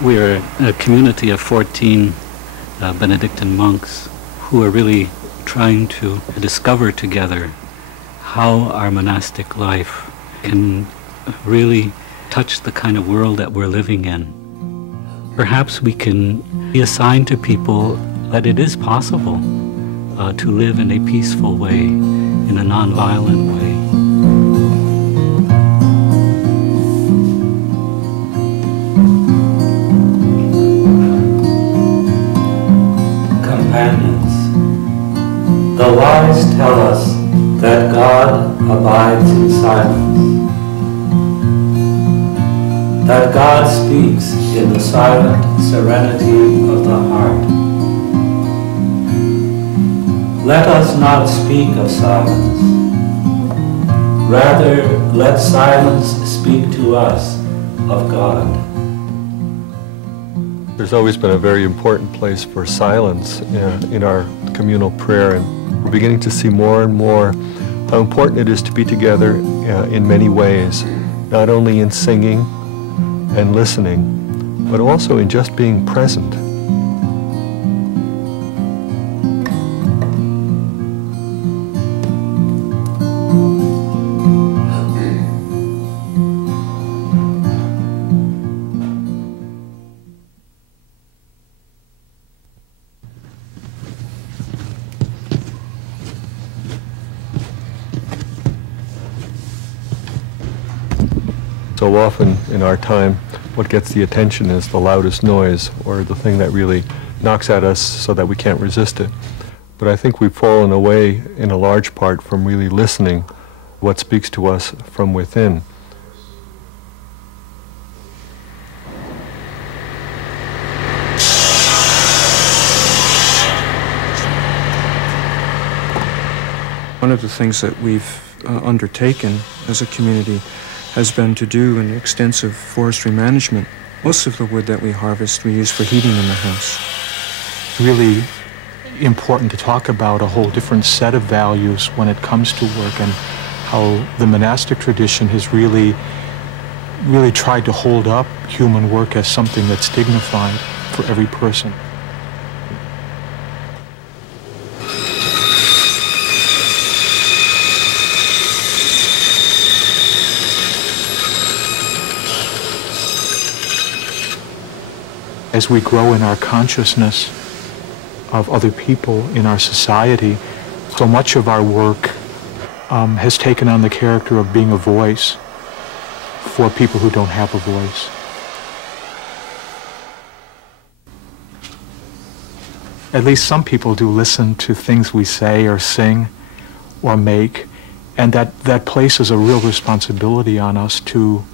We are a community of 14 Benedictine monks who are really trying to discover together how our monastic life can really touch the kind of world that we're living in. Perhaps we can be a sign to people that it is possible to live in a peaceful way, in a non-violent way. Companions, the wise tell us that God abides in silence, that God speaks in the silent serenity of the heart. Let us not speak of silence. Rather, let silence speak to us of God. There's always been a very important place for silence in our communal prayer, and we're beginning to see more and more how important it is to be together in many ways, not only in singing and listening, but also in just being present. So often in our time, what gets the attention is the loudest noise, or the thing that really knocks at us so that we can't resist it. But I think we've fallen away in a large part from really listening what speaks to us from within. One of the things that we've undertaken as a community has been to do an extensive forestry management. Most of the wood that we harvest we use for heating in the house. Really important to talk about a whole different set of values when it comes to work, and how the monastic tradition has really tried to hold up human work as something that's dignified for every person. As we grow in our consciousness of other people in our society, so much of our work has taken on the character of being a voice for people who don't have a voice. At least some people do listen to things we say or sing or make, and that places a real responsibility on us to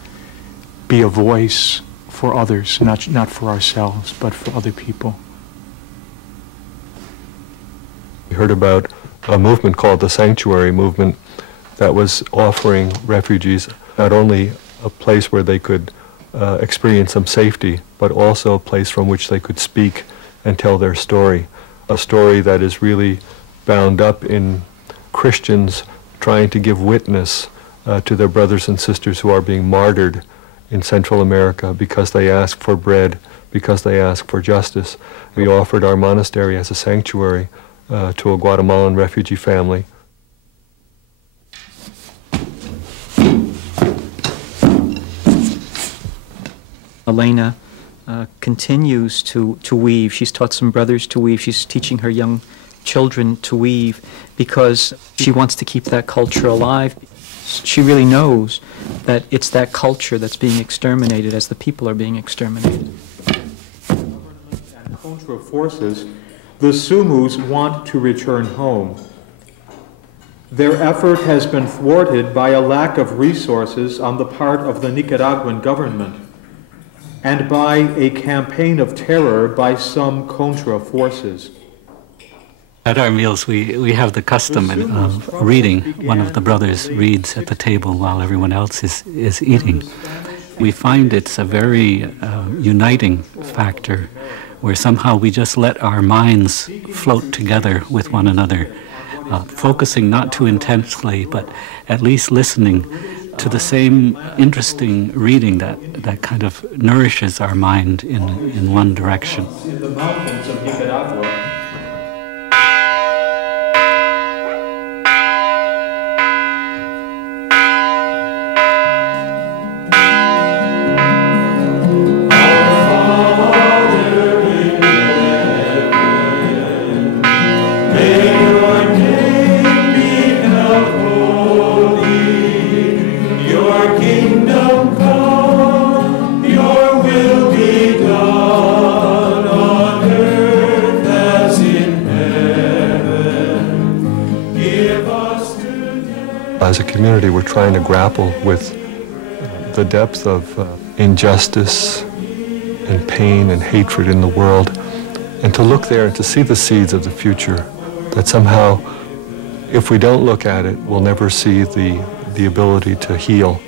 be a voice for others, not for ourselves, but for other people. We heard about a movement called the Sanctuary Movement that was offering refugees not only a place where they could experience some safety, but also a place from which they could speak and tell their story. A story that is really bound up in Christians trying to give witness to their brothers and sisters who are being martyred in Central America because they ask for bread, because they ask for justice. We offered our monastery as a sanctuary to a Guatemalan refugee family. Elena continues to weave. She's taught some brothers to weave. She's teaching her young children to weave because she wants to keep that culture alive. She really knows that it's that culture that's being exterminated as the people are being exterminated. And Contra forces, the Sumus want to return home. Their effort has been thwarted by a lack of resources on the part of the Nicaraguan government and by a campaign of terror by some Contra forces. At our meals, we have the custom of reading. One of the brothers reads at the table while everyone else is eating. We find it's a very uniting factor where somehow we just let our minds float together with one another, focusing not too intensely, but at least listening to the same interesting reading that kind of nourishes our mind in one direction. In the mountains of Nicaragua. As a community, we're trying to grapple with the depth of injustice and pain and hatred in the world, and to look there and to see the seeds of the future, that somehow, if we don't look at it, we'll never see the ability to heal.